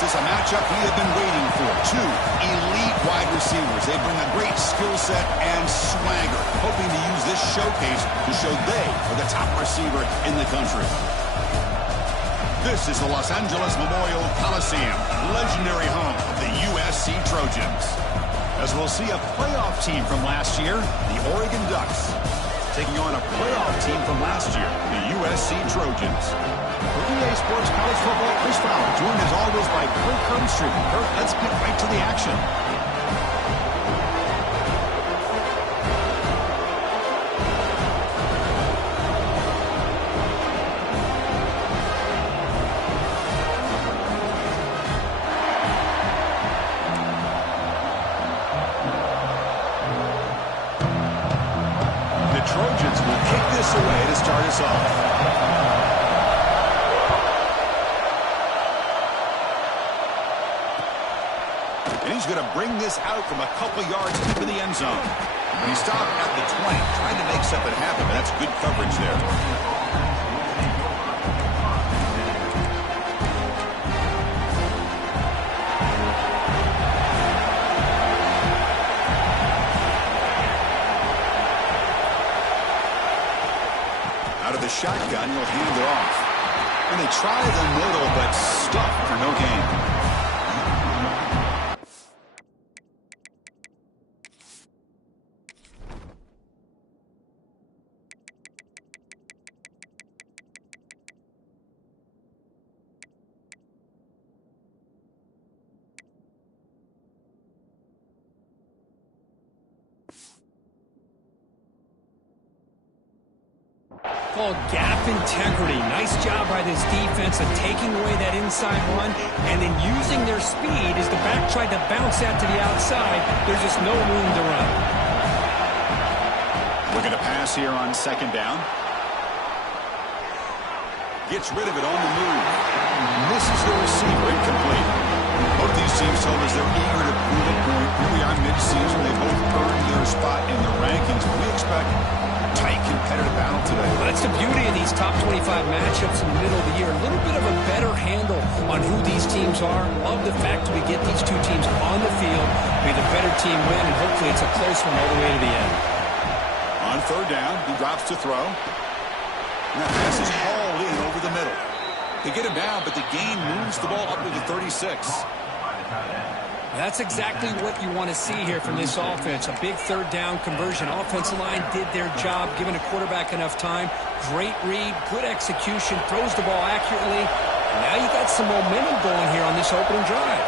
This is a matchup we have been waiting for. Two elite wide receivers. They bring a great skill set and swagger, hoping to use this showcase to show they are the top receiver in the country. This is the Los Angeles Memorial Coliseum, legendary home of the USC Trojans. As we'll see a playoff team from last year, the Oregon Ducks, taking on a playoff team from last year, the USC Trojans. For EA Sports College Football, Chris Fowler, joined as always by Kirk Herbstreit. Kirk, let's get right to the action. The Trojans will kick this away to start us off. And he's going to bring this out from a couple yards into the end zone. He stopped at the 20, trying to make something happen, but that's good coverage there. Out of the shotgun, he'll hand it off. And they try the middle, but stuffed for no gain. Called gap integrity. Nice job by this defense of taking away that inside run and then using their speed as the back tried to bounce that to the outside. There's just no room to run. We're going to pass here on second down. Gets rid of it on the move. Misses the receiver, incomplete. Both these teams told us they're eager to prove a point. Here we are mid-season. They both earned their spot in the rankings. We expect tight competitive battle today. Well, that's the beauty of these top 25 matchups in the middle of the year. A little bit of a better handle on who these teams are. Love the fact that we get these two teams on the field. May the better team win, and hopefully it's a close one all the way to the end. On third down, he drops to throw. And that pass is hauled in over the middle. They get him down, but the gain moves the ball up to the 36. That's exactly what you want to see here from this offense. A big third down conversion. Offensive line did their job, giving a quarterback enough time. Great read, good execution, throws the ball accurately. And now you got some momentum going here on this opening drive.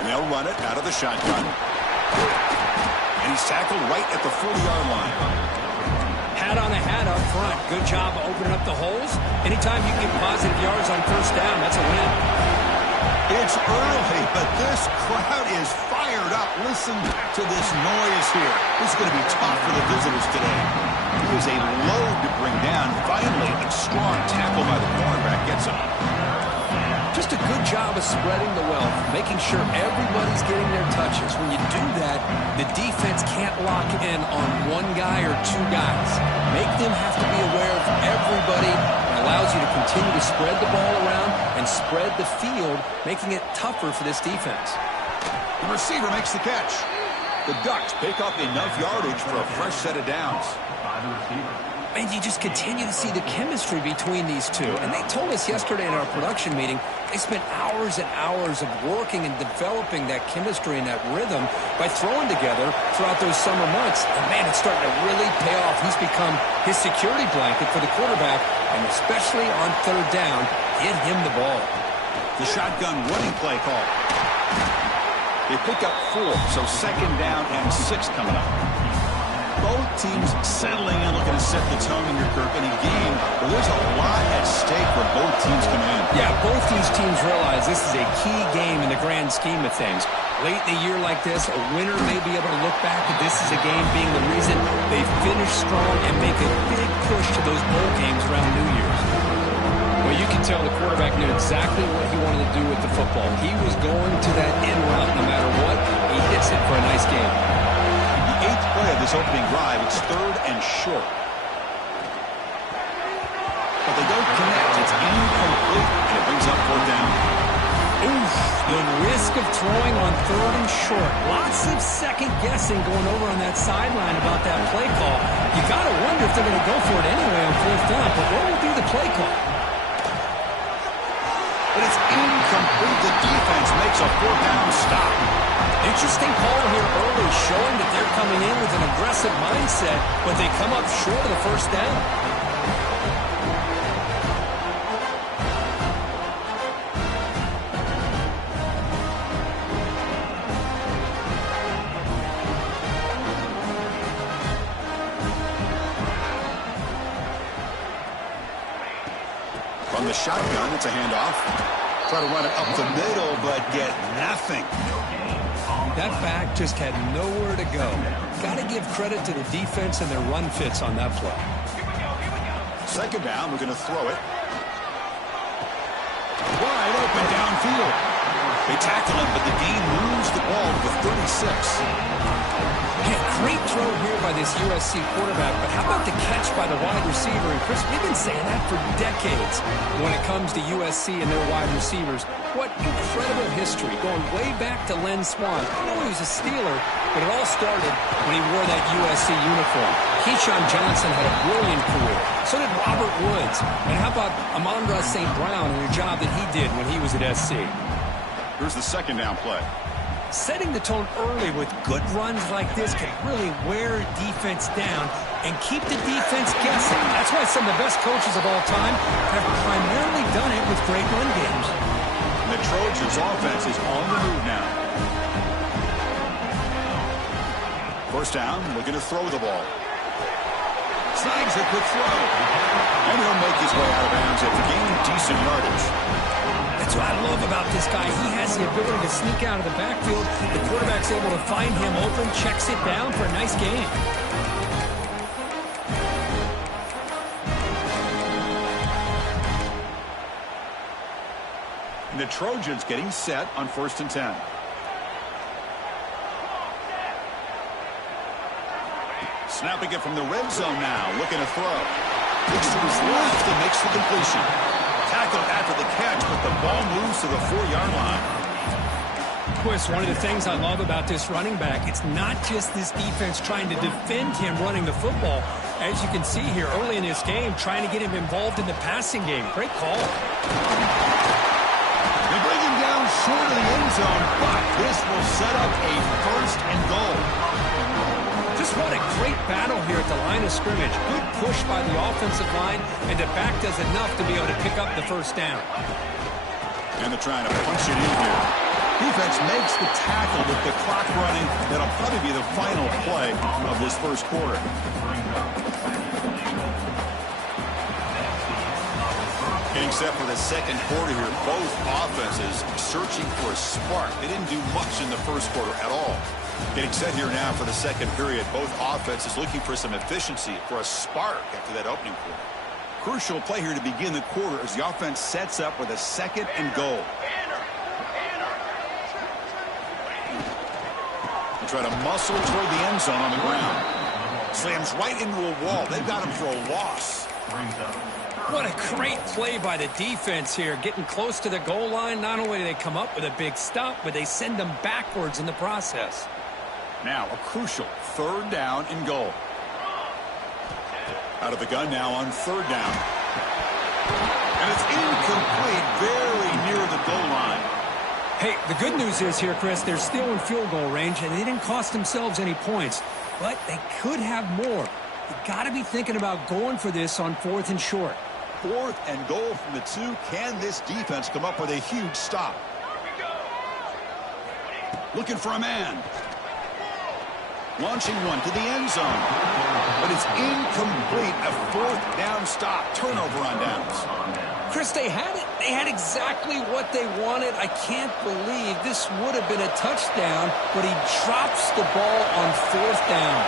And they'll run it out of the shotgun. And he's tackled right at the 40-yard line. Hat on a hat up front. Good job of opening up the holes. Anytime you get positive yards on first down, that's a win. It's early, but this crowd is fired up. Listen to this noise here. This is going to be tough for the visitors today. It is a load to bring down. Finally, a strong tackle by the cornerback gets him. Just a good job of spreading the wealth, making sure everybody's getting their touches. When you do that, the defense can't lock in on one guy or two guys. Make them have to be aware of everybody. It allows you to continue to spread the ball around and spread the field, making it tougher for this defense. The receiver makes the catch. The Ducks pick up enough yardage for a fresh set of downs. And you just continue to see the chemistry between these two. And they told us yesterday in our production meeting, they spent hours and hours of working and developing that chemistry and that rhythm by throwing together throughout those summer months. And, man, it's starting to really pay off. He's become his security blanket for the quarterback, and especially on third down, get him the ball. The shotgun running play call. They pick up 4, so second down and 6 coming up. Both teams settling in, looking to set the tone in your Kirk in a game where there's a lot at stake for both teams coming in. Yeah, both these teams realize this is a key game in the grand scheme of things. Late in a year like this, a winner may be able to look back at this as a game being the reason they finish strong and make a big push to those bowl games around New Year's. Well, you can tell the quarterback knew exactly what he wanted to do with the football. He was going to that end route no matter what. He hits it for a nice game. The 8th play of this opening drive, it's third and short. But they don't connect. It's incomplete, and it brings up fourth down. Oof, the risk of throwing on third and short. Lots of second guessing going over on that sideline about that play call. You got to wonder if they're going to go for it anyway on fourth down, but what will be the play call? But it's incomplete. The defense makes a fourth down stop. Interesting call here early, showing that they're coming in with an aggressive mindset, but they come up short of the first down. From the shotgun, it's a handoff. Try to run it up the middle, but get nothing. That back just had nowhere to go. Got to give credit to the defense and their run fits on that play. Second down, we're going to throw it. Wide open downfield. They tackle him, but the Dean moves the ball to the 36. Hey, great throw here by this USC quarterback, but how about the catch by the wide receiver? And Chris, we've been saying that for decades when it comes to USC and their wide receivers. What incredible history, going way back to Len Swan. I know he was a Steeler, but it all started when he wore that USC uniform. Keyshawn Johnson had a brilliant career. So did Robert Woods. And how about Amon-Ra St. Brown and the job that he did when he was at SC? Here's the second down play. Setting the tone early with good runs like this can really wear defense down and keep the defense guessing. That's why some of the best coaches of all time have primarily done it with great run games. And the Trojans' offense is on the move now. First down, looking to throw the ball. Snags a quick throw. And he'll make his way out of bounds at the game. Decent yardage. That's what I love about this guy. He has the ability to sneak out of the backfield. The quarterback's able to find him open, checks it down for a nice gain. And the Trojans getting set on 1st and 10. Snapping it from the red zone now. Looking to throw. Looks to his left and makes the completion. Tackled after the catch, but the ball moves to the 4-yard line. Chris, one of the things I love about this running back, it's not just this defense trying to defend him running the football. As you can see here early in this game, trying to get him involved in the passing game. Great call. They bring him down short of the end zone, but this will set up a 1st and goal. Just what a great battle here at the line of scrimmage. Good push by the offensive line, and the back does enough to be able to pick up the first down. And they're trying to punch it in here. Defense makes the tackle with the clock running. That'll probably be the final play of this first quarter. Getting set for the second quarter here. Both offenses searching for a spark. They didn't do much in the first quarter at all. Getting set here now for the second period. Both offenses looking for some efficiency, for a spark after that opening quarter. Crucial play here to begin the quarter as the offense sets up with a 2nd and goal. They try to muscle toward the end zone on the ground. Slams right into a wall. They've got him for a loss. What a great play by the defense here. Getting close to the goal line. Not only do they come up with a big stop, but they send them backwards in the process. Now a crucial 3rd down and goal. Out of the gun now on 3rd down. And it's incomplete, very near the goal line. Hey, the good news is here, Chris, they're still in field goal range, and they didn't cost themselves any points. But they could have more. You got to be thinking about going for this on 4th and short. 4th and goal from the 2. Can this defense come up with a huge stop? Looking for a man. Launching one to the end zone. But it's incomplete. A 4th down stop. Turnover on downs. Chris, they had it. They had exactly what they wanted. I can't believe this would have been a touchdown, but he drops the ball on 4th down.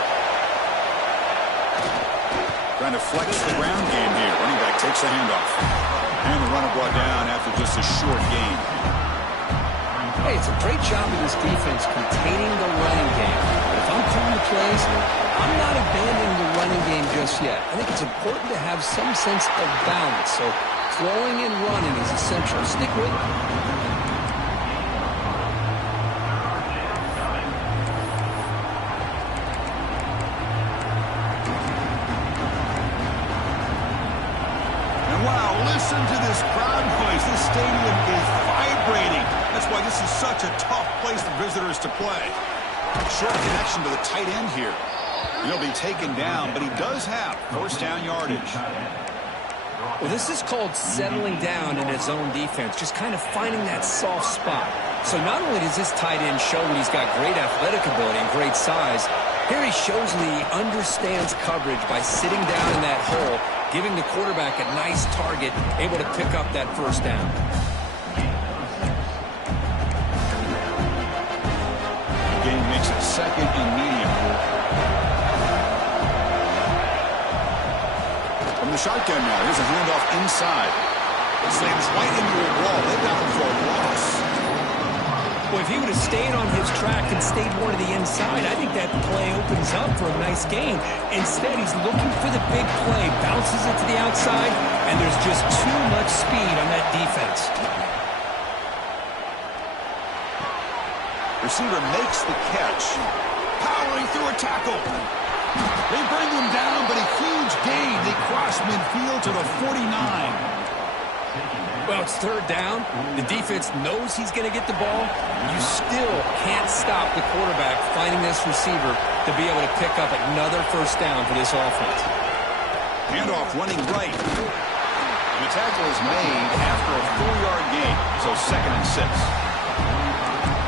Trying to flex the ground game here. Running back takes the handoff. And the runner brought down after just a short gain. Hey, it's a great job of this defense containing the running game. But if I'm calling the plays, I'm not abandoning the running game just yet. I think it's important to have some sense of balance. So Throwing and running is essential. Stick with it. Wow, listen to this crowd noise. This stadium is vibrating. That's why this is such a tough place for visitors to play. Short connection to the tight end here. He'll be taken down, but he does have first down yardage. Well, this is called settling down in his own defense, just kind of finding that soft spot. So not only does this tight end show that he's got great athletic ability and great size, here he shows that he understands coverage by sitting down in that hole, giving the quarterback a nice target, able to pick up that first down. The game makes it second and medium. From the shotgun now, here's a handoff inside. Slams right into a wall. They got him for a loss. Well, if he would have stayed on his track and stayed more to the inside, I think that play opens up for a nice gain. Instead, he's looking for the big play, bounces it to the outside, and there's just too much speed on that defense. Receiver makes the catch. Powering through a tackle. They bring him down, but a huge gain. They cross midfield to the 49. Well, it's third down. The defense knows he's going to get the ball. You still can't stop the quarterback finding this receiver to be able to pick up another first down for this offense. Handoff running right. The tackle is made after a 4-yard gain, so second and 6.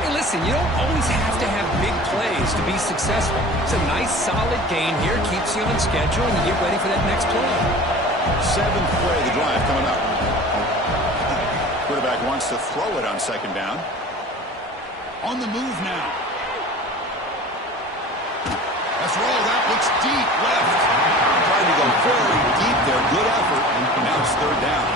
Hey, listen, you don't always have to have big plays to be successful. It's a nice, solid gain here. Keeps you on schedule, and you get ready for that next play. 7th play of the drive coming up. Quarterback wants to throw it on second down. On the move now. That's rolled out. Looks deep left. Trying to go very deep there. Good effort. Now it's third down.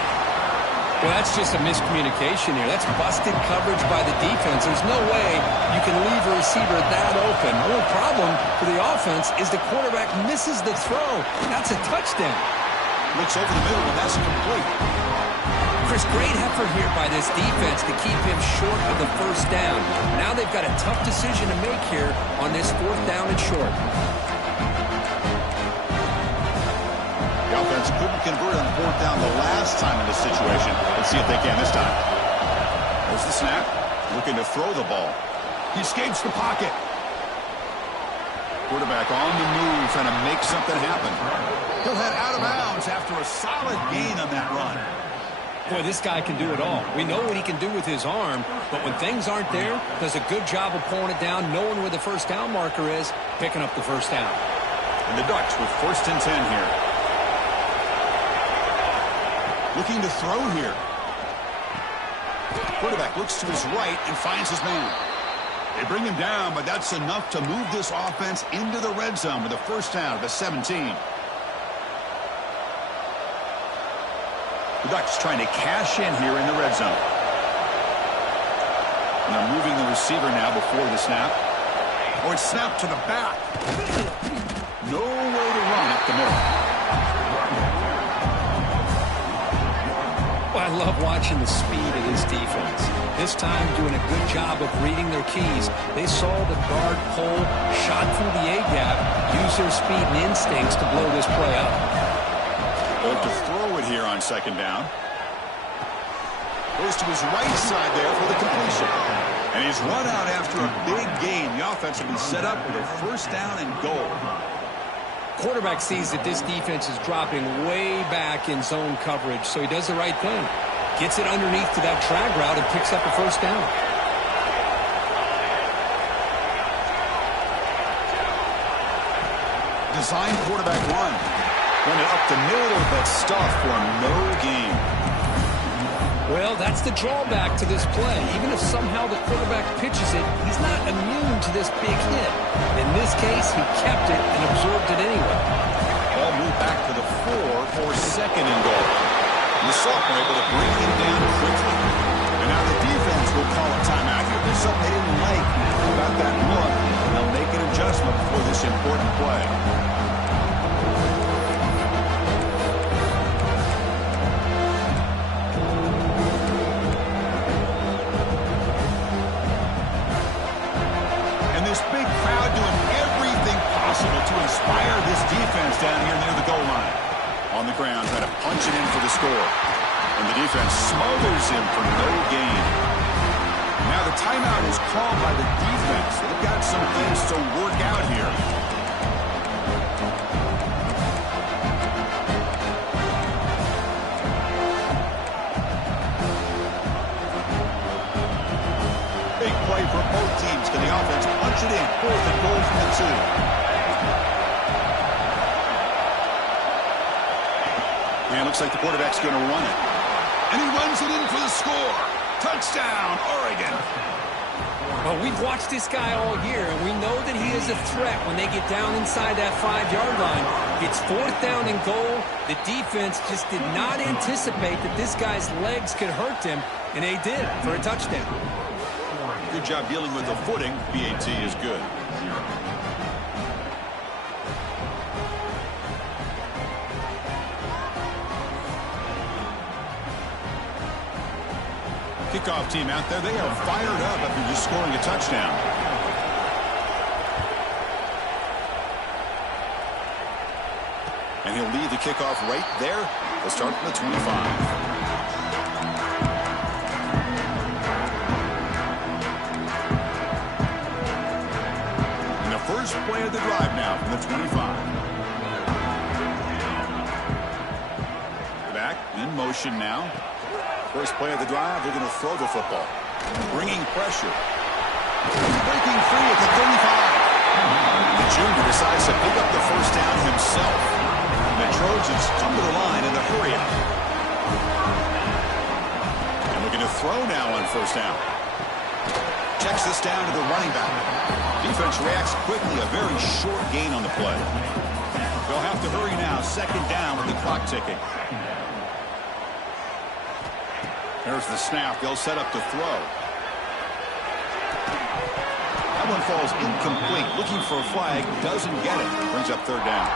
Well, that's just a miscommunication here. That's busted coverage by the defense. There's no way you can leave a receiver that open. The only problem for the offense is the quarterback misses the throw. That's a touchdown. Looks over the middle, and that's complete. Chris, great effort here by this defense to keep him short of the first down. Now they've got a tough decision to make here on this 4th down and short. The offense couldn't convert on 4th down the last time in this situation. Let's see if they can this time. There's the snap. Looking to throw the ball. He escapes the pocket. Quarterback on the move, trying to make something happen. He'll head out of bounds after a solid gain on that run. Boy, this guy can do it all. We know what he can do with his arm, but when things aren't there, does a good job of pulling it down, knowing where the first down marker is, picking up the first down. And the Ducks with 1st and 10 here. Looking to throw here. Quarterback looks to his right and finds his man. They bring him down, but that's enough to move this offense into the red zone with a first down at the 17. The Ducks trying to cash in here in the red zone. And they're moving the receiver now before the snap. Or it's snapped to the back. No way to run up the middle. Well, I love watching the speed of this defense. This time doing a good job of reading their keys. They saw the guard pull, shot through the A-gap, used their speed and instincts to blow this play up. Look to throw it here on second down. Goes to his right side there for the completion. And he's run out after a big gain. The offense will be set up with a first down and goal. Quarterback sees that this defense is dropping way back in zone coverage, so he does the right thing. Gets it underneath to that drag route and picks up a first down. Design quarterback run. Run it up the middle, but stuff for no gain. Well, that's the drawback to this play. Even if somehow the quarterback pitches it, he's not immune to this big hit. In this case, he kept it and absorbed it anyway. Ball moved back to the 4 for second and goal. The sophomore able to bring him down quickly. And now the defense will call a timeout here. There's something they didn't like about that look, and they'll make an adjustment for this important play. ground, trying to punch it in for the score. And the defense smothers him for no gain. Now the timeout is called by the defense. They've got some things to work out here. Big play for both teams. Can the offense punch it in? 4th and goal from the 2. And it looks like the quarterback's going to run it. And he runs it in for the score. Touchdown, Oregon. Well, we've watched this guy all year, and we know that he is a threat when they get down inside that 5-yard line. It's 4th down and goal. The defense just did not anticipate that this guy's legs could hurt him, and they did for a touchdown. Good job dealing with the footing. BAT is good. Kickoff team out there, they are fired up after just scoring a touchdown. And he'll lead the kickoff right there. They'll start from the 25. And the first play of the drive now from the 25. Back in motion now. First play of the drive, they're going to throw the football. Bringing pressure. Breaking free at the 35. The junior decides to pick up the first down himself. And the Trojans come to the line in the hurry up. And looking to throw now on first down. Checks this down to the running back. Defense reacts quickly, a very short gain on the play. They'll have to hurry now, 2nd down with the clock ticking. There's the snap. They'll set up to throw. That one falls incomplete. Looking for a flag. Doesn't get it. Brings up 3rd down.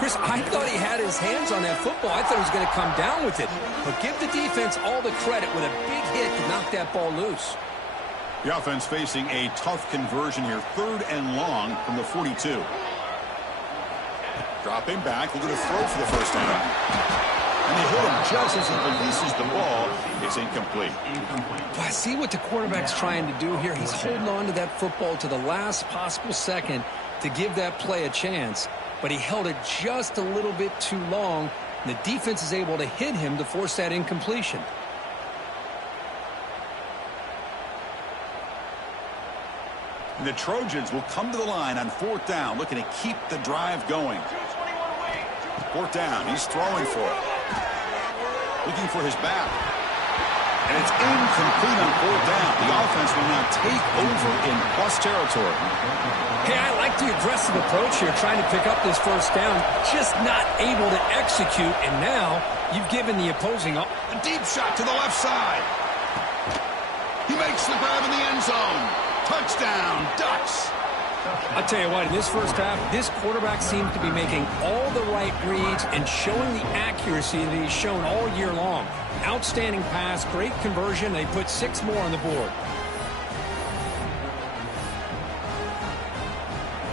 Chris, I thought he had his hands on that football. I thought he was going to come down with it. But give the defense all the credit with a big hit to knock that ball loose. The offense facing a tough conversion here. 3rd and long from the 42. Dropping back. They're going to throw for the first down. And they hit him just as he releases the ball. It's incomplete. Well, I see what the quarterback's trying to do here. He's holding on to that football to the last possible second to give that play a chance. But he held it just a little bit too long. And the defense is able to hit him to force that incompletion. And the Trojans will come to the line on 4th down, looking to keep the drive going. 4th down. He's throwing for it. Looking for his back. And it's incomplete on 4th down. The offense will now take over in plus territory. Hey, I like the aggressive approach here, trying to pick up this first down. Just not able to execute. And now you've given the opposing a deep shot to the left side. He makes the grab in the end zone. Touchdown, Ducks. I'll tell you what, in this first half, this quarterback seems to be making all the right reads and showing the accuracy that he's shown all year long. Outstanding pass, great conversion. They put 6 more on the board.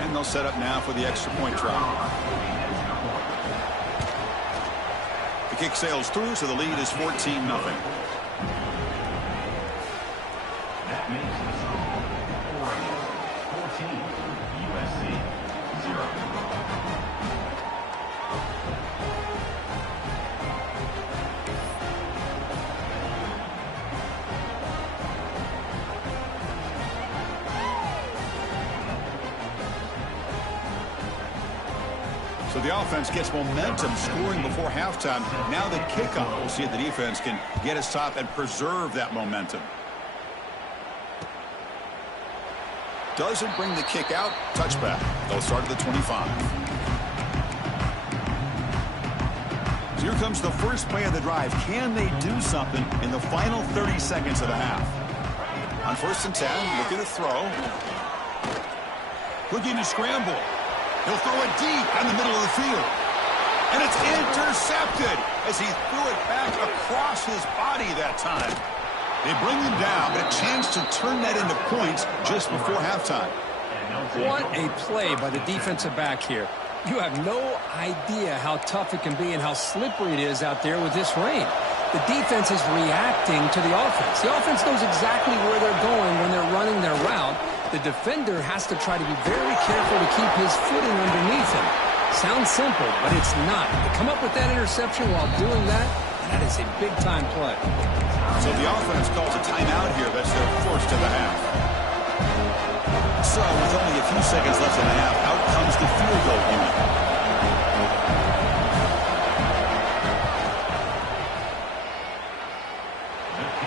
And they'll set up now for the extra point try. The kick sails through, so the lead is 14-0. So the offense gets momentum scoring before halftime. Now the kickoff. We'll see if the defense can get his top and preserve that momentum. Doesn't bring the kick out. Touchback. They'll start at the 25. So here comes the first play of the drive. Can they do something in the final 30 seconds of the half? On 1st and 10, looking to throw. Looking to scramble. He'll throw it deep in the middle of the field. And it's intercepted as he threw it back across his body that time. They bring him down, but a chance to turn that into points just before halftime. What a play by the defensive back here. You have no idea how tough it can be and how slippery it is out there with this rain. The defense is reacting to the offense. The offense knows exactly where they're going when they're running their route. The defender has to try to be very careful to keep his footing underneath him. Sounds simple, but it's not. To come up with that interception while doing that, that is a big-time play. So the offense calls a timeout here. That's their first of the half. So with only a few seconds left in the half, out comes the field goal unit.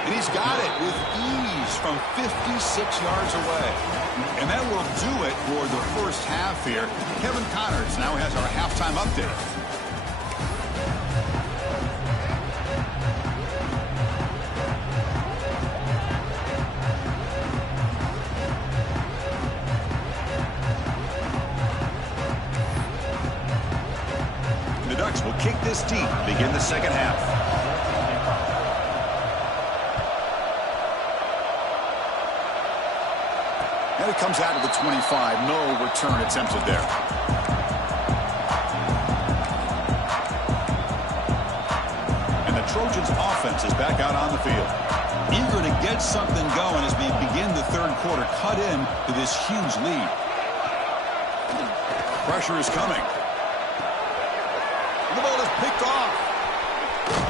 And he's got it with ease from 56 yards away. And that will do it for the first half here. Kevin Connors now has our halftime update. The Ducks will kick this deep to begin the second half. And it comes out of the 25. No return attempted there. And the Trojans' offense is back out on the field. Eager to get something going as we begin the third quarter. Cut in to this huge lead. Pressure is coming. The ball is picked off.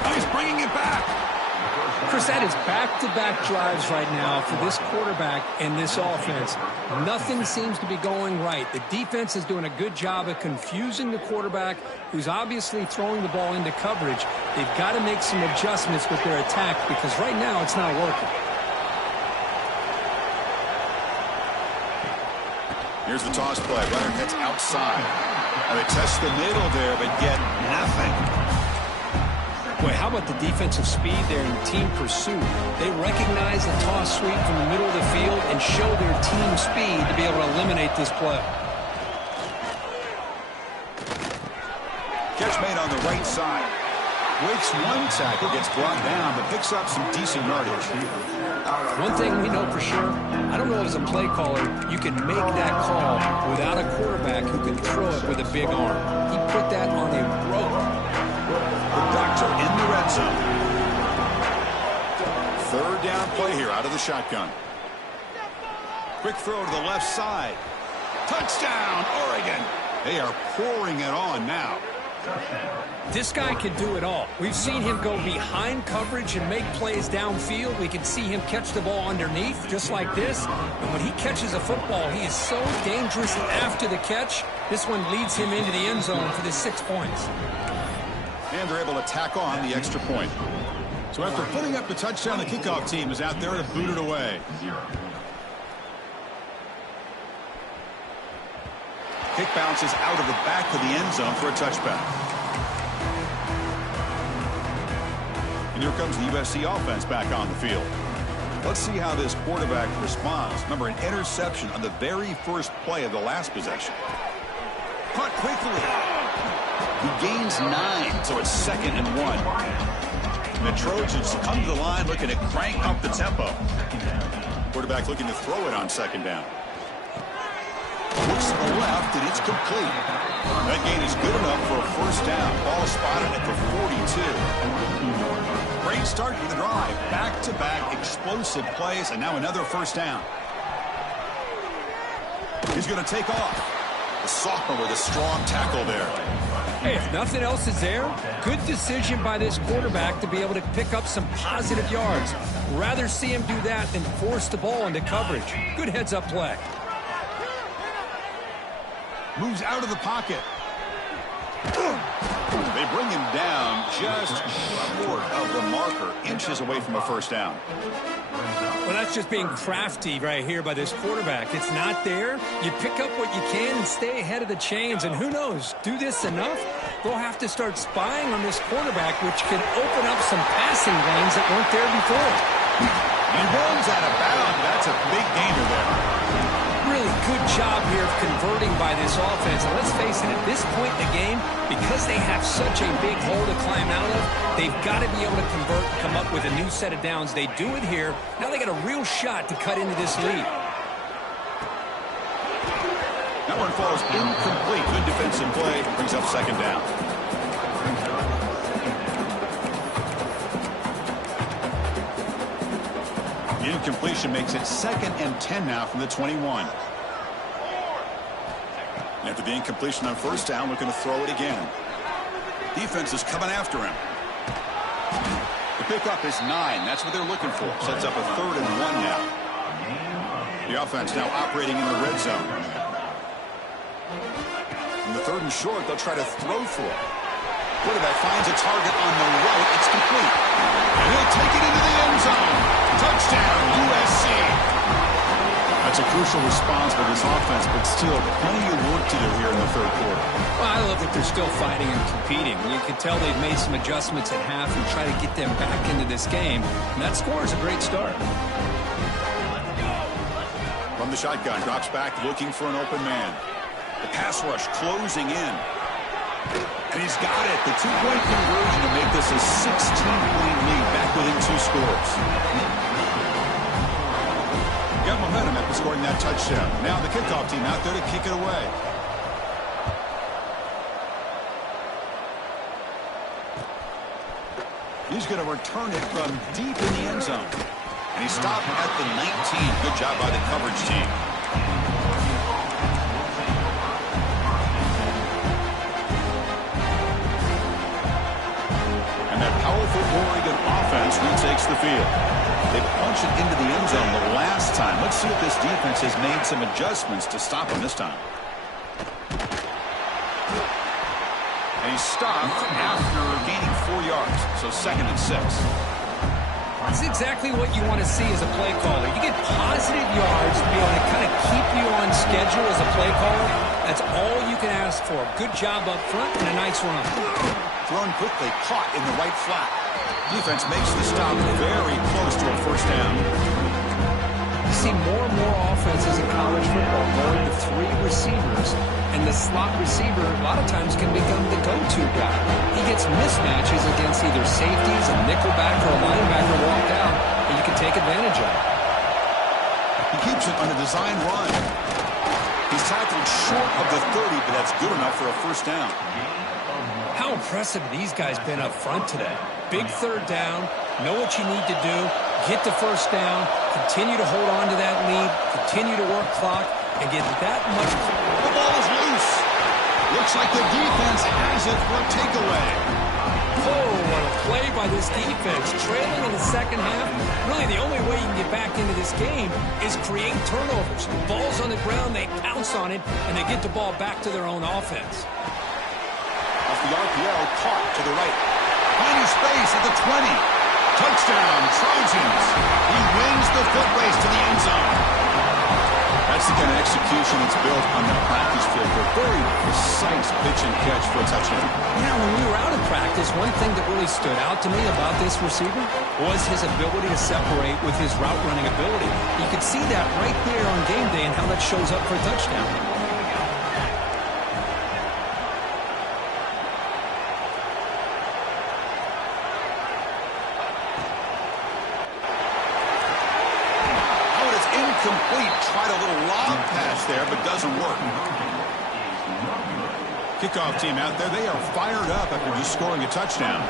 Now he's bringing it back. Chris, that is back-to-back drives right now for this quarterback and this offense. Nothing seems to be going right. The defense is doing a good job of confusing the quarterback, who's obviously throwing the ball into coverage. They've got to make some adjustments with their attack because right now it's not working. Here's the toss play. Runner heads outside. And they test the middle there, but get nothing. Boy, how about the defensive speed there in team pursuit? They recognize the toss sweep from the middle of the field and show their team speed to be able to eliminate this play. Catch made on the right side. Breaks one tackle, gets brought down, but picks up some decent yardage. One thing we know for sure, I don't know as a play caller, you can make that call without a quarterback who can throw it with a big arm. He put that on a rope. The Ducks are in the red zone. Third down play here out of the shotgun. Quick throw to the left side. Touchdown, Oregon. They are pouring it on now. This guy can do it all. We've seen him go behind coverage and make plays downfield. We can see him catch the ball underneath just like this. And when he catches a football, he is so dangerous after the catch. This one leads him into the end zone for the 6 points. And they're able to tack on the extra point. So after putting up the touchdown, the kickoff team is out there to boot it away. Kick bounces out of the back of the end zone for a touchback. And here comes the USC offense back on the field. Let's see how this quarterback responds. Remember, an interception on the very first play of the last possession. Caught quickly. He gains 9, so it's 2nd and 1. And the Trojans come to the line looking to crank up the tempo. Quarterback looking to throw it on 2nd down. Looks to the left, and it's complete. That gain is good enough for a first down. Ball spotted at the 42. Great start to the drive. Back-to-back explosive plays, and now another first down. He's going to take off. The sophomore with a strong tackle there. Hey, if nothing else is there, good decision by this quarterback to be able to pick up some positive yards. Rather see him do that than force the ball into coverage. Good heads-up play. Moves out of the pocket. They bring him down just short of the marker, inches away from a first down. Well, that's just being crafty right here by this quarterback. It's not there. You pick up what you can and stay ahead of the chains. And who knows, do this enough, they'll have to start spying on this quarterback, which can open up some passing lanes that weren't there before. He runs out of bounds. That's a big gainer there. Really good job here of converting by this offense. And let's face it, at this point in the game, because they have such a big hole to climb out of, they've got to be able to convert and come up with a new set of downs. They do it here. Now they got a real shot to cut into this lead. That one falls incomplete. Good defensive Offensive play brings up second down. The incompletion makes it 2nd and 10 now from the 21. After the incompletion on first down, looking to throw it again. Defense is coming after him. The pickup is 9. That's what they're looking for. Sets up a 3rd and 1 now. The offense now operating in the red zone. In the 3rd and short, they'll try to throw for it. Quarterback finds a target on the right. It's complete. And he'll take it into the end zone. Touchdown, USC. That's a crucial response for this offense, but still plenty of work to do here in the 3rd quarter. Well, I love that they're still fighting and competing. You can tell they've made some adjustments at half and try to get them back into this game. And that score is a great start. From the shotgun, drops back looking for an open man. The pass rush closing in. And he's got it. The 2-point conversion to make this a 16-point lead back within 2 scores. Got momentum after scoring that touchdown. Now the kickoff team out there to kick it away. He's going to return it from deep in the end zone. And he stopped at the 19. Good job by the coverage team. And that powerful Oregon offense retakes the field. They punch it into the end zone the last time. Let's see if this defense has made some adjustments to stop him this time. And he stopped after gaining 4 yards. So 2nd and 6. That's exactly what you want to see as a play caller. You get positive yards to be able to kind of keep you on schedule as a play caller. That's all you can ask for. Good job up front and a nice run. Thrown quickly, caught in the right flat. Defense makes the stop very close to a first down. You see more and more offenses in college football going to 3 receivers, and the slot receiver a lot of times can become the go-to guy. He gets mismatches against either safeties, a nickelback, or a linebacker walked out, and you can take advantage of it. He keeps it on a design run. He's tackled short of the 30, but that's good enough for a first down. How impressive these guys been up front today. Big 3rd down, know what you need to do, get the first down, continue to hold on to that lead, continue to work clock, and get that much. The ball is loose. Looks like the defense has it for a takeaway. Oh, what a play by this defense. Trailing in the second half, really the only way you can get back into this game is create turnovers. Ball's on the ground, they pounce on it, and they get the ball back to their own offense. Off the RPO, caught to the right. Finding space at the 20. Touchdown, Trojans. He wins the foot race to the end zone. That's the kind of execution that's built on the practice field. A very precise pitch and catch for a touchdown. Yeah, when we were out of practice, one thing that really stood out to me about this receiver was his ability to separate with his route running ability. You could see that right there on game day and how that shows up for a touchdown. Incomplete. Tried a little lob pass there, but doesn't work. Kickoff team out there. They are fired up after just scoring a touchdown.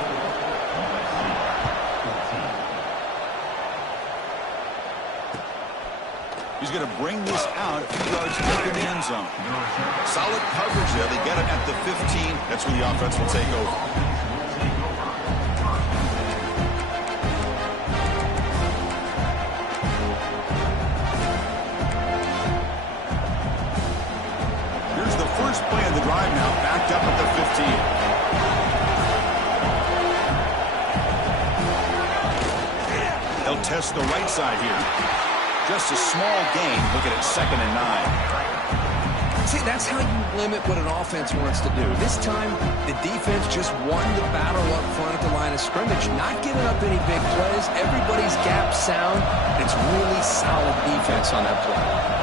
He's going to bring this out a few yards deep in the end zone. Solid coverage there. They get it at the 15. That's where the offense will take over. First play of the drive now, backed up at the 15. They'll test the right side here. Just a small gain. Look at it, 2nd and 9. See, that's how you limit what an offense wants to do. This time, the defense just won the battle up front at the line of scrimmage, not giving up any big plays. Everybody's gap sound. It's really solid defense on that play.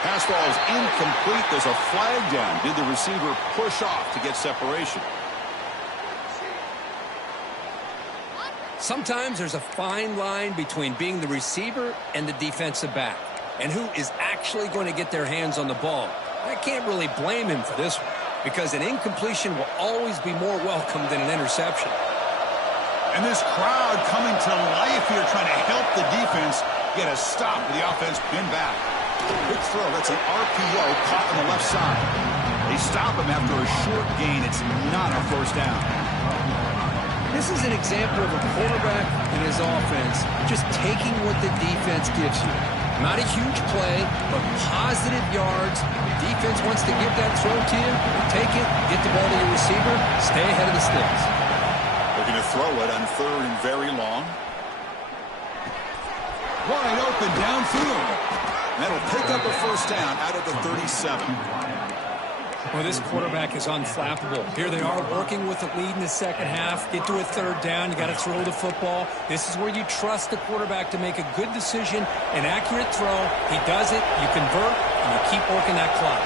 Pass ball is incomplete. There's a flag down. Did the receiver push off to get separation? Sometimes there's a fine line between being the receiver and the defensive back. and who is actually going to get their hands on the ball. I can't really blame him for this one, because an incompletion will always be more welcome than an interception. And this crowd coming to life here, trying to help the defense get a stop with the offense pinned back. Quick throw. That's an RPO caught on the left side. They stop him after a short gain. It's not a first down. This is an example of a quarterback and his offense just taking what the defense gives you. Not a huge play, but positive yards. The defense wants to give that throw to you. Take it, get the ball to your receiver, stay ahead of the sticks. Looking to throw it on 3rd and very long. Wide open downfield. That'll pick up a first down out of the 37. Well, this quarterback is unflappable. Here they are working with the lead in the second half. Get to a 3rd down. You got to throw the football. This is where you trust the quarterback to make a good decision, an accurate throw. He does it. You convert, and you keep working that clock.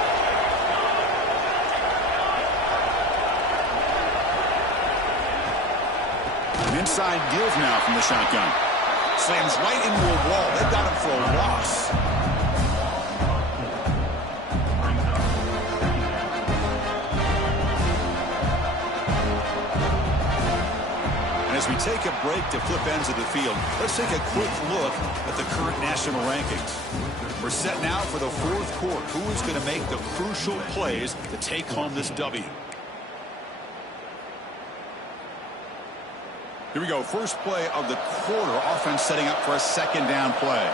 An inside give now from the shotgun. Slams right into a wall. They've got him for a loss. As we take a break to flip ends of the field, let's take a quick look at the current national rankings. We're set now for the 4th quarter. Who is going to make the crucial plays to take home this W? Here we go. First play of the quarter. Offense setting up for a 2nd down play.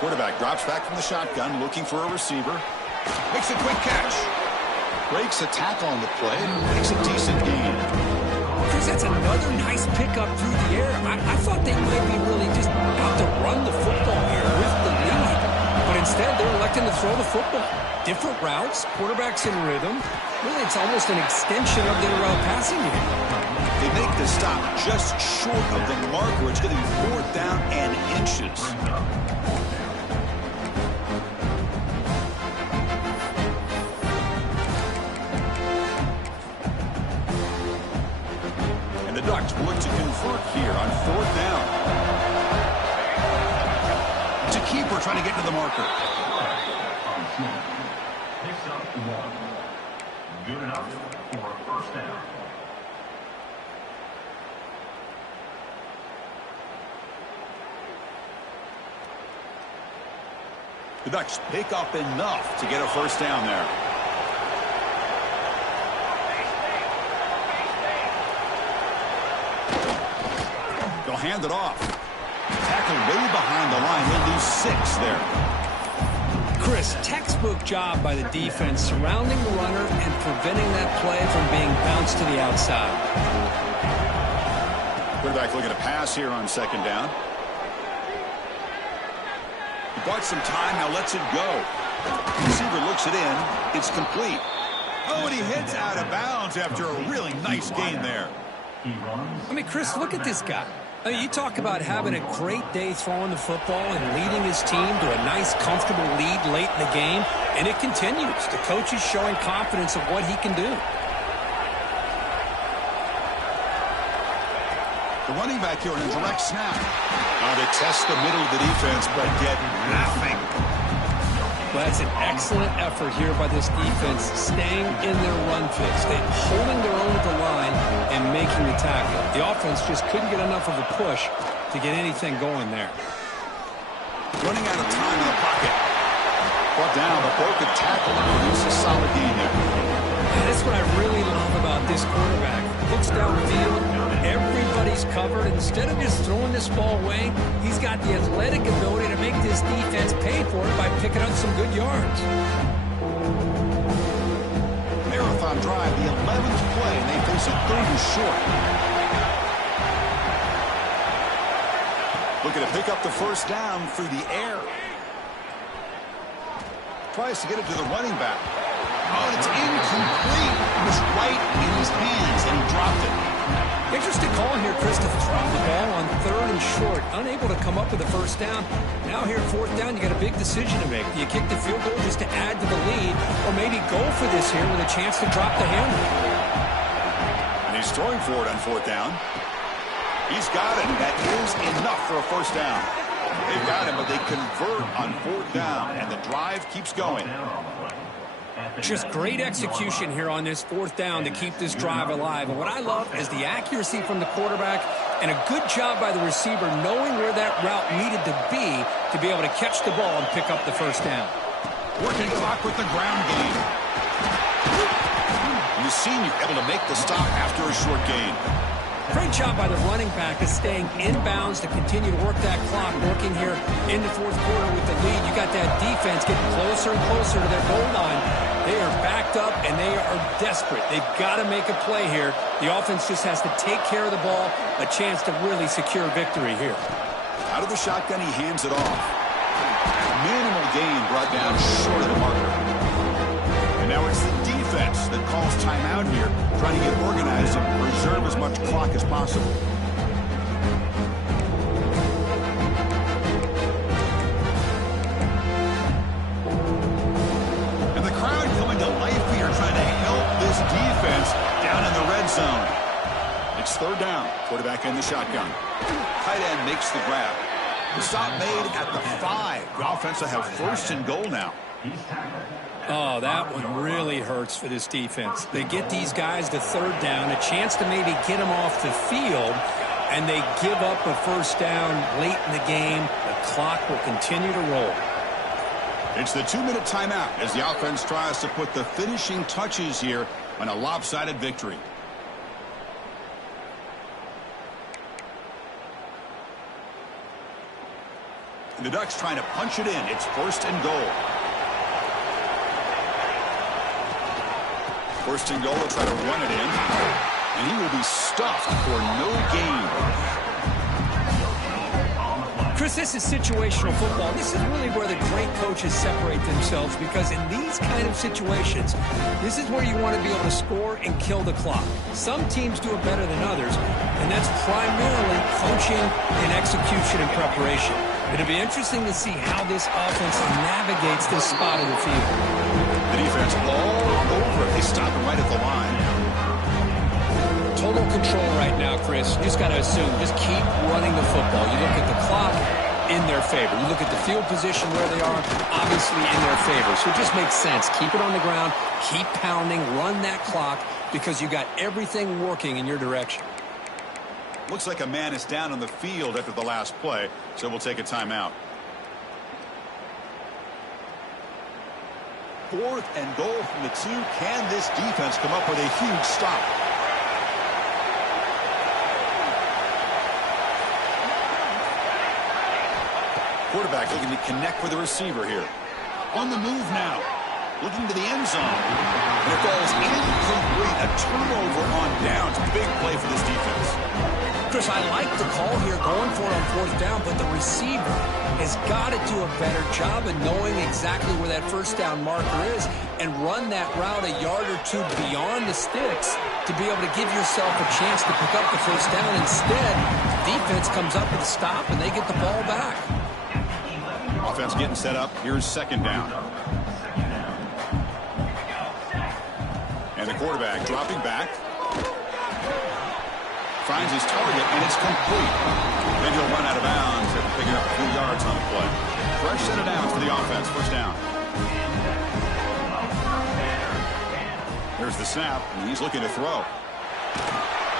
Quarterback drops back from the shotgun, looking for a receiver. Makes a quick catch. Breaks a tackle on the play. Makes a decent gain. Chris, that's another nice pickup through the air. I thought they might be really just out to run the football here with the lead. But instead, they're electing to throw the football. Different routes, quarterbacks in rhythm. Really, it's almost an extension of their passing game. They make the stop just short of the marker. It's going to be 4th down and inches. Ducks would to convert here on 4th down. To keeper trying to get to the marker. Picks up 1. Good enough for a first down. The Ducks pick up enough to get a first down there. They'll hand it off. Tackled way behind the line. He'll lose 6 there. Chris, textbook job by the defense surrounding the runner and preventing that play from being bounced to the outside. Quarterback looking to pass here on 2nd down. He bought some time, now lets it go. Receiver looks it in. It's complete. Oh, and he hits out of bounds after a really nice gain there. I mean, Chris, look at this guy. I mean, you talk about having a great day throwing the football and leading his team to a nice, comfortable lead late in the game, and it continues. The coach is showing confidence of what he can do. The running back here on a direct snap. They test the middle of the defense, but get nothing. Well, that's an excellent effort here by this defense, staying in their run fix. They're holding their own at the line and making the tackle. The offense just couldn't get enough of a push to get anything going there. Running out of time in the pocket. Brought down, but broke a tackle and produces a solid gain there. That's what I really love about this quarterback. Looks downfield, everybody's covered. Instead of just throwing this ball away, he's got the athletic ability to make this defense pay for it by picking up some good yards. Marathon drive, the 11th play, and they face a 3rd and short. Looking to pick up the first down through the air. Tries to get it to the running back. Oh, it's incomplete. It was right in his hands, and he dropped it. Interesting call here, Chris, to throw the ball on on 3rd and short, unable to come up with a first down. Now here, 4th down, you got a big decision to make. Do you kick the field goal just to add to the lead, or maybe go for this here with a chance to drop the hammer? And he's throwing for it on 4th down. He's got it. That is enough for a first down. They've got him, but they convert on 4th down, and the drive keeps going. Just great execution here on this 4th down to keep this drive alive. And what I love is the accuracy from the quarterback and a good job by the receiver knowing where that route needed to be able to catch the ball and pick up the first down. Working clock with the ground game. And the senior able to make the stop after a short gain. Great job by the running back of staying inbounds to continue to work that clock, working here in the 4th quarter with the lead. You got that defense getting closer and closer to their goal line. They are backed up, and they are desperate. They've got to make a play here. The offense just has to take care of the ball, a chance to really secure victory here. Out of the shotgun, he hands it off. Minimal gain brought down short of the marker. And now it's the defense that calls timeout here, trying to get organized and preserve as much clock as possible. And the crowd coming to life here, trying to help this defense down in the red zone. It's 3rd down. Quarterback in the shotgun. Tight end makes the grab. The stop made at the 5. The offense will have 1st and goal now. Oh, that one really hurts for this defense. They get these guys to 3rd down, a chance to maybe get them off the field, and they give up a first down late in the game. The clock will continue to roll. It's the 2-minute timeout as the offense tries to put the finishing touches here on a lopsided victory. And the Ducks trying to punch it in. It's 1st and goal. 1st and goal, they'll try to run it in. And he will be stuffed for no gain. Chris, this is situational football. This is really where the great coaches separate themselves, because in these kind of situations, this is where you want to be able to score and kill the clock. Some teams do it better than others, and that's primarily coaching and execution and preparation. It'll be interesting to see how this offense navigates this spot of the field. The defense all over it. They stop him right at the line. Total control right now, Chris. You just got to assume, just keep running the football. You look at the clock, in their favor. You look at the field position where they are, obviously in their favor. So it just makes sense. Keep it on the ground, keep pounding, run that clock, because you got everything working in your direction. Looks like a man is down on the field after the last play, so we'll take a timeout. 4th and goal from the 2. Can this defense come up with a huge stop? Quarterback looking to connect with the receiver here. On the move now. Looking to the end zone. And it falls incomplete. A turnover on downs. Big play for this defense. Chris, I like the call here, going for it on 4th down, but the receiver has got to do a better job of knowing exactly where that first down marker is and run that route a yard or 2 beyond the sticks to be able to give yourself a chance to pick up the first down. Instead, the defense comes up with a stop and they get the ball back. Offense getting set up. Here's 2nd down. And the quarterback dropping back. Finds his target, and it's complete. Then he'll run out of bounds after picking up a few yards on the play. Fresh set of downs for the offense. First down. There's the snap, and he's looking to throw.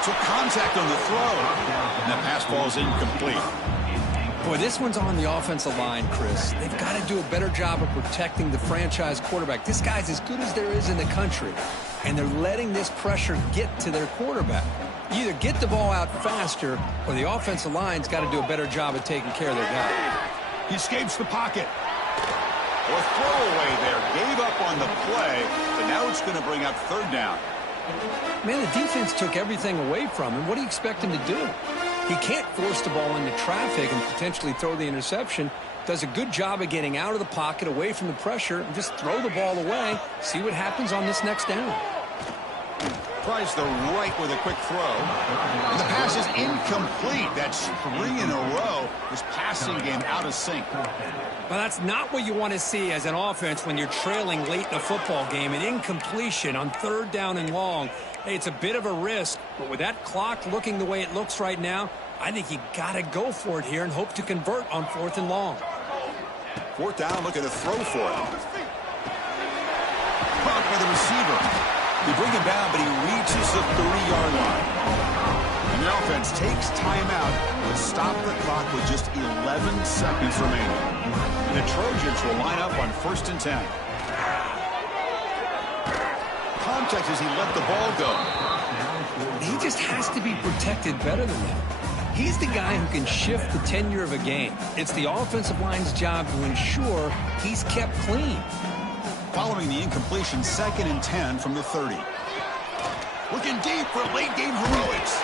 Took contact on the throw, and that pass ball is incomplete. Boy, this one's on the offensive line, Chris. They've got to do a better job of protecting the franchise quarterback. This guy's as good as there is in the country, and they're letting this pressure get to their quarterback. Either get the ball out faster, or the offensive line's got to do a better job of taking care of their guy. He escapes the pocket. Or throwaway there. Gave up on the play, but now it's going to bring up 3rd down. Man, the defense took everything away from him. What do you expect him to do? He can't force the ball into traffic and potentially throw the interception. Does a good job of getting out of the pocket, away from the pressure, and just throw the ball away. See what happens on this next down. Tries the right with a quick throw. And the pass is incomplete. That's 3 in a row. This passing game out of sync. Well, that's not what you want to see as an offense when you're trailing late in a football game. An incompletion on 3rd down and long. Hey, it's a bit of a risk, but with that clock looking the way it looks right now, I think you got to go for it here and hope to convert on 4th and long. 4th down, looking to throw for it. Caught by the receiver. They bring him down, but he reaches the 30-yard line. And the offense takes timeout to stop the clock with just 11 seconds remaining. And the Trojans will line up on 1st and 10. Contact as he let the ball go. He just has to be protected better than that. He's the guy who can shift the tenure of a game. It's the offensive line's job to ensure he's kept clean. Following the incompletion, 2nd and 10 from the 30. Looking deep for late-game heroics.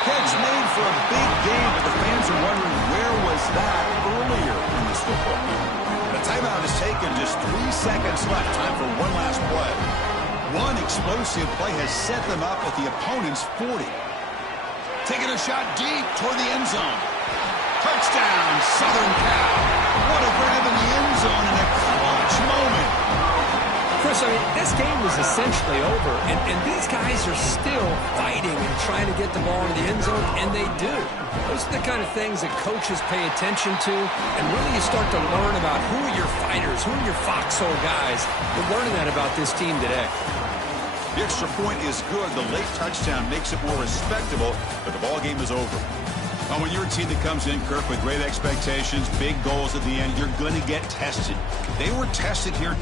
Catch made for a big game, but the fans are wondering where was that earlier in this football. The timeout is taken, just 3 seconds left. Time for one last play. One explosive play has set them up at the opponent's 40. Taking a shot deep toward the end zone. Touchdown, Southern Cal. What a grab in the end zone in a clutch moment. Chris, I mean, this game was essentially over, and these guys are still fighting and trying to get the ball in the end zone, and they do. Those are the kind of things that coaches pay attention to, and really you start to learn about who are your fighters, who are your foxhole guys. We're learning that about this team today. The extra point is good. The late touchdown makes it more respectable, but the ball game is over. Well, when you're a team that comes in, Kirk, with great expectations, big goals at the end, you're going to get tested. They were tested here.